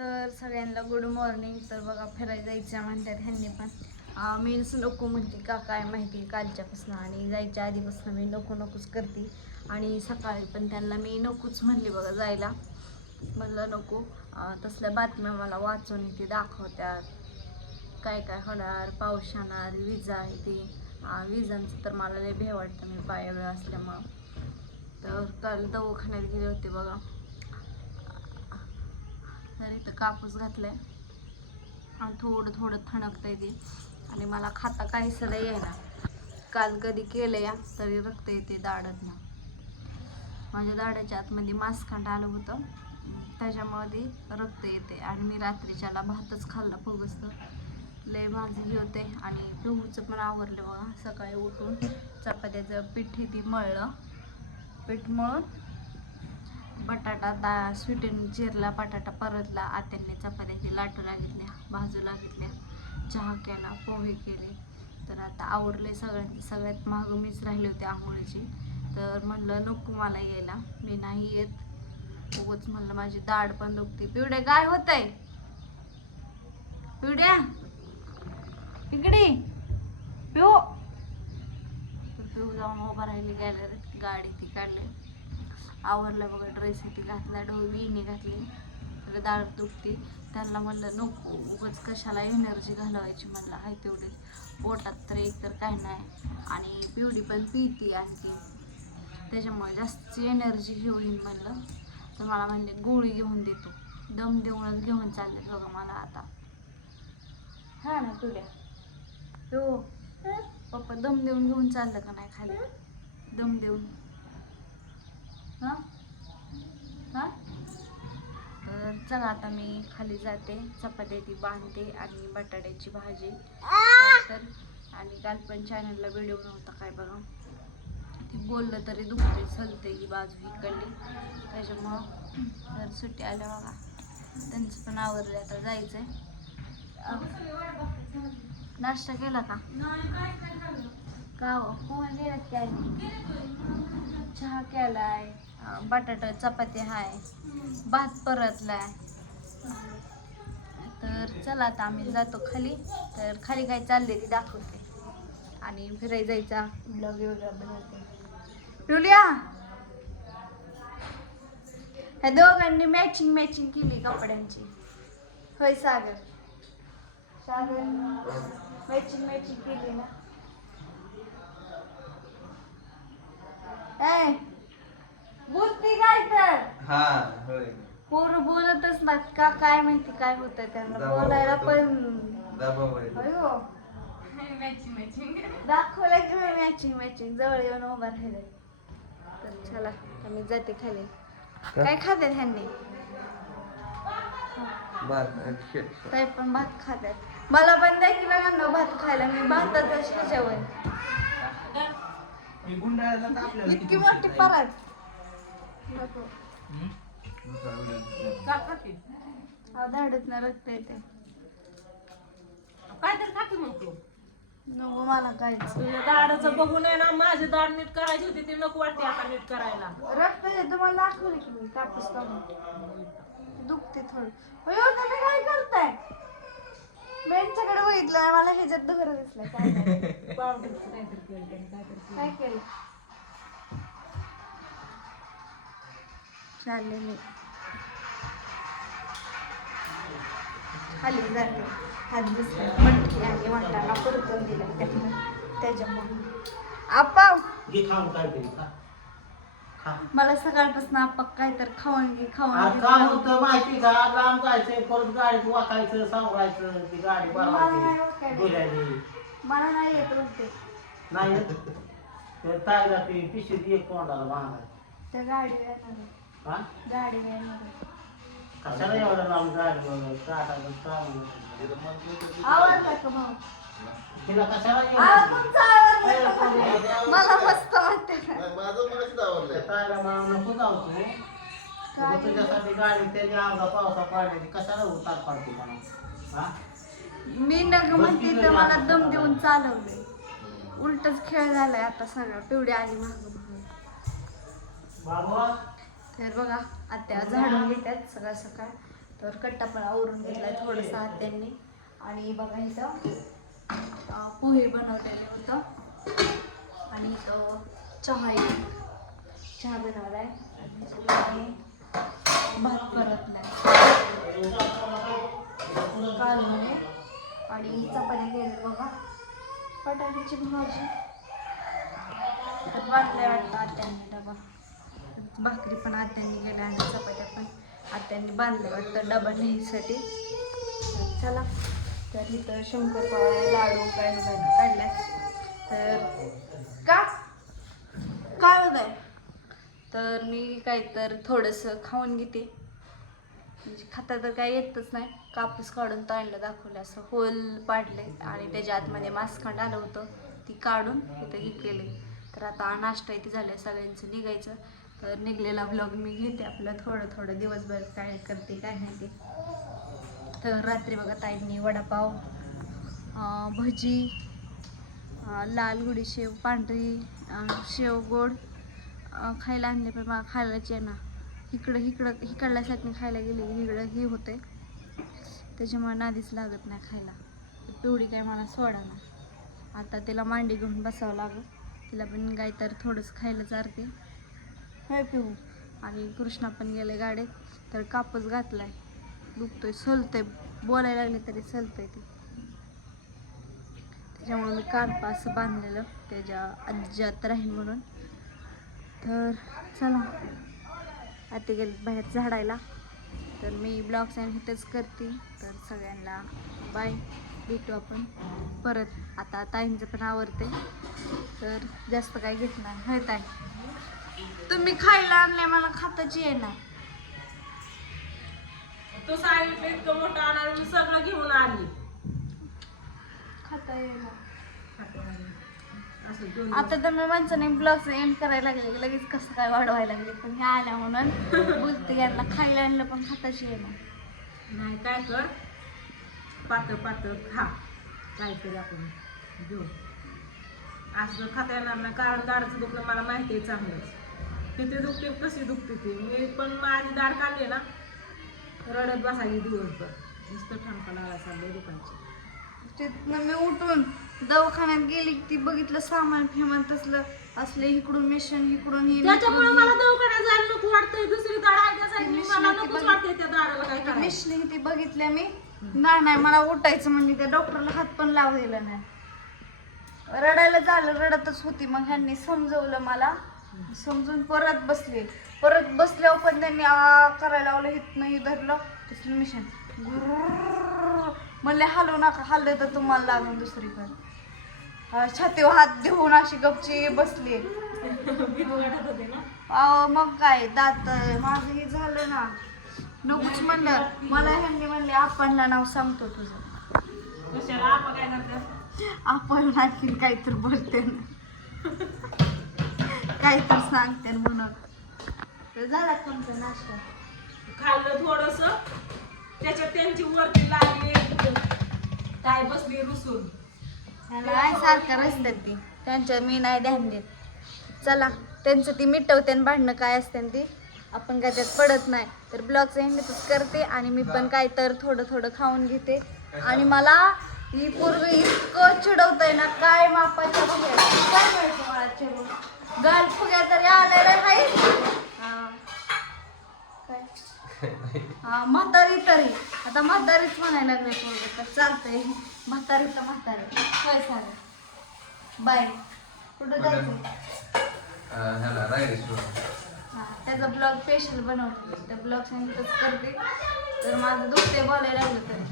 तर सगळ्यांना good morning तर बघा फिरायला जायचं म्हणतात ह्यांनी पण. मीच नको म्हणते का काय माहिती कालच्यापासून आणि जायच्या आधीपासून मी नको नकोच करते. आणि सकाळी पण त्यांना मी नकोच म्हणली बघा जायला. म्हणलं नको. तसल्या बातम्या मला वाचून इथे दाखवतात. काय काय होणार पाऊस येणार विजा येते विजांचं तर मला लय भे वाटतं मी पाया वेळ असल्यामुळं. तर काल दवाखान्यात गेले होते बघा. तर इथं कापूस घातलाय. आणि थोडं थोडं थणकतंय ते. आणि मला खाता काही सध्या येईना. काल कधी केलं या तरी रक्त येते दाढतनं माझ्या दाढाच्या आतमध्ये मासकांड आलं होतं. त्याच्यामध्ये रक्त येते आणि मी रात्रीच्याला भातच खाल्ला फुगस्त लय भाजली होते. आणि गहूचं पण आवरलं बघा. सकाळी उठून चपात्याचं पीठ ती मळलं. पीठ मळून बटाटा दा स्वीटन चिरला बटाटा परतला आत्यांनी चपात्याची लाटू लागितल्या भाजू लागितल्या चहा केला पोहे केले. तर आता आवडले सगळ्यांचे सगळ्यात महाग मीच राहिले होते आंघोळीची. तर म्हणलं नको मला यायला मी नाही येत. उगच म्हणलं माझी दाढ पण दुखते. पिवडे काय होतंय? पिवड्या? इकडे. पिऊ. पिऊ जाऊन उभा राहिली गॅलरीत गाडी ती काढली. आवरला बघा ड्रेस घातला घातला विणी घातली तर दाळ दुखती. त्यांना म्हणलं नको उगाच कशाला एनर्जी घालवायची म्हणलं हाय तेवढे. पोटात तर एक तर काय नाही. आणि पिवडी पण पिती आणखी. त्याच्यामुळे जास्त एनर्जी घेऊन म्हणलं. तर मला म्हणले गोळी घेऊन देतो दम देऊनच घेऊन चालले बघा मला आता. हा ना तुला. हो? पप्पा दम देऊन घेऊन चाललं का नाही खाली? दम देऊन. हा? हा? तर चला आता मी खाली जाते चपात्या ती बांधते आणि बटाट्याची भाजी. तर आणि काल पण चॅनलला व्हिडिओ नव्हता काय बघा. ती बोललं तरी दुखते चलते ही बाजू इकडली. त्याच्यामुळं तर सुट्टी आल्या बघा. त्यांचं पण आवरले आता जायचंय. नाश्ता केला का? का हो? पोहे गेल्यात काय चहा केलाय. बटाटा चपाती हाय भात परतलाय. तर चला आता आम्ही जातो खाली. तर खाली काय चालले ती दाखवते. आणि फिरायला जायचा ब्लॉग वेगळा बनवते. टुलिया ह्या दोघांनी मॅचिंग मॅचिंग केली कपड्यांची. होय सागर. सागर मॅचिंग मॅचिंग केली ना. काय हा होय. पोरं बोलतच नाहीत का? काय माहिती काय होतं त्यांना. दबाव बोलायला. पण दबाव आहे होय हो दाखवलं की मी मॅचिंग मॅचिंग जवळ येऊन उभा राहिले तर चला आता मी जाते खाली. काय खातात ह्यांनी? बर पण भात खातात मला पण द्या की ना भात खायला. मी भाताचा गुंडाळला तर आपल्याला इतकी किती मोठी उशीर परात. नको? धाडत ना रक्त येते काय तर खाते मग तू. नको मला काहीच तुझ्या दाडाचं बघून आहे ना माझी दाढ नीट करायची होती ती नको वाटते आता नीट करायला. रक्त येते तुम्हाला दाखवलं की मी कापूस काढून. दुखते थोडं. अयो तुम्ही काय करताय? मी यांच्याकडे बघितलं मला ह्याच्यात दोहरा दिसला काय. काय केलं चालले. मी खाली जाते हात दिसला मटकी परतून दिला त्यातनं. त्याच्यामुळे. आपा खा मला सकाळपासून आपा काय तर खाऊन घे खाऊन काय घे. होतं माहिती का? लांब जायचंय परत गाडीत वाकायचं सावरायचं ती गाडी. डोल्याने मला नाही येत उलटे. नाही येत? तर ताईला ती पिशवीत एक तोंडाला बांधायचं. त्या आहे. हा. कशाला एवढं लांब गाडी काढायचं काम आवडला का भाऊ तिला कशाला आवा, एवढं? तुमचं आवडलं का मला? मला मस्त वाटतं मला नको जाऊ तू. तुझ्यासाठी गाडी त्याने आमचा पावसा पाडली कशाला उतार पाडते मला? हा? मी नग म्हणते तर मला दम देऊन चालवले उलटच खेळ झालाय आता सगळं पिवडी आली माग. बाबा? तर बघा आत्या झाडून घेतात सकाळ सकाळ. तर कट्टा पण आवरून घेतलाय थोडंसं आत्यांनी. आणि बघा इथं पोहे बनवलेले होतं. आणि इथं चहा चहा बनवलाय. भात परतलाय. कालवण आणि चपात्या केल्या बघा. बटाट्याची भाजी. तर वाटलंय वाटतं आत्यांनी डबा भाकरी पण आत्यांनी गेल्या आणि चपात्या पण आत्यांनी बांधल्या वाटतं डबा नेहमीसाठी चला तर इथं शंकरपाळ्या लाडू काय काढल्या. तर का? काय होत आहे? तर मी काय तर थोडंसं खाऊन घेते. म्हणजे खाता तर काही येतच नाही. कापूस काढून तळलं दाखवलं असं होल पाडले आणि त्याच्या आतमध्ये मास्कंड आलं होतं ती काढून इथं हे केले तर आता नाश्ता इथे झालं सगळ्यांचं निघायचं. तर निघलेला ब्लॉग मी घेते आपलं. थोडं थोडं दिवसभर काय करते काय नाही ते. तर रात्री बघा ताईंनी वडापाव भजी लाल गुडी शेव पांढरी शेव गोड खायला आणले पण मला खायलाच आहे ना इकडं इकडं इकडल्या साईडने खायला गेले की इकडं हे होते त्याच्यामुळे नादीच लागत नाही खायला. तेवढी काय मला सोडा ना आता तिला मांडी घेऊन बसावं लागलं. तिला पण काय तर थोडंसं खायला चारते. हे पिऊ? आणि कृष्णा पण गेले गाडीत तर कापूस घातलाय. दुखतोय सलतंय. बोलायला लागले तरी सलतंय ते. त्याच्यामुळे मी कारपा असं बांधलेलं त्याच्या आज्यात राहीन म्हणून. तर चला. आता गेले बाहेर झाडायला. तर मी ब्लॉग्स आणि हिथंच करते. तर सगळ्यांना बाय. भेटू आपण परत. आता ताईंचं पण आवडते तर जास्त काय घेत नाही. होय ताई? तुम्ही खायला आणले मला खाताची आहे ना तो सांगितलं इतकं मोठं आणा मी सगळं घेऊन आली खाता येणार असं आता तर मी माणसाने ब्लॉगच एंड करायला लागले की लगेच कसं काय वाढवायला लागले पण हे आल्या म्हणून बोलते यांना खायला आणलं पण खाताची आहे ना नाही काय कर? पातळ पातळ खा. काहीतरी आपण घेऊ. असं खाता येणार नाही कारण दाढचं दुखणं मला माहिती आहे चांगलंच. किती दुखते कशी दुखते ती? मी पण माझी दाढ काढली ना रडत बसायची दिवसभर. नुसतं ठणका लागायला चाललंय दुकानची तिथनं मी उठून दवाखान्यात गेली की ती बघितलं सामान फेमान तसलं असले इकडून मिशन इकडून हे त्याच्यामुळे मला दवाखान्यात जायला नको वाटतंय. दुसरी दाढ आहे मला नकोच वाटतंय त्या दाढाला काय हे. करायचं. मिशनी ती बघितल्या मी. नाही नाही मला उठायचं म्हणजे त्या डॉक्टरला हात पण लावलेला नाही. रडायला झालं रडतच होती. मग ह्यांनी समजवलं मला. समजून परत बसले. परत बसल्यावर पण त्यांनी करायला लावलं हित नाही धरलं. तसलं मिशन म्हणले हलवू नका हल्ले तर तुम्हाला लागून दुसरीकडे अं, छातीवर हात देऊन अशी गपची बसली मग काय दात माझं हे झालं ना नकोच म्हणलं मला ह्यांनी म्हणले आपणला नाव सांगतो तुझं आपण काय आपण आणखीन काहीतरी बोलते ना काहीतरी सांगते म्हणून. तर झाला तुमचा नाश्ता. खाल्लं थोडस. त्याच्यात त्यांची वरती लागली काय बसली रुसून. काय सारखं रस्त्यात ती त्यांच्या मी नाही ध्यान देत. चला त्यांचं ती मिटवते आणि भांडणं काय असते ती. आपण काय त्यात पडत नाही. तर ब्लॉगचं एंडच करते आणि मी पण काय तर थोडं थोडं खाऊन घेते. आणि मला ही पूर्वी इतकं चिडवतंय ना काय मापाच्या बाहेर काय मिळतं मला चिडून गाल फुग्या तरी आलेल्या नाही हा. काय हा म्हातारी तरी. आता म्हातारीच म्हणायला लागले पोरगं तर चालतंय. म्हातारी तर म्हातारी? काय सांग बाय कुठं जायचं ह्याला हा त्याचा ब्लॉग स्पेशल बनवतो. त्या ब्लॉग सांगितलंच करते. तर माझं दुखते बोलायला लागलं तरी.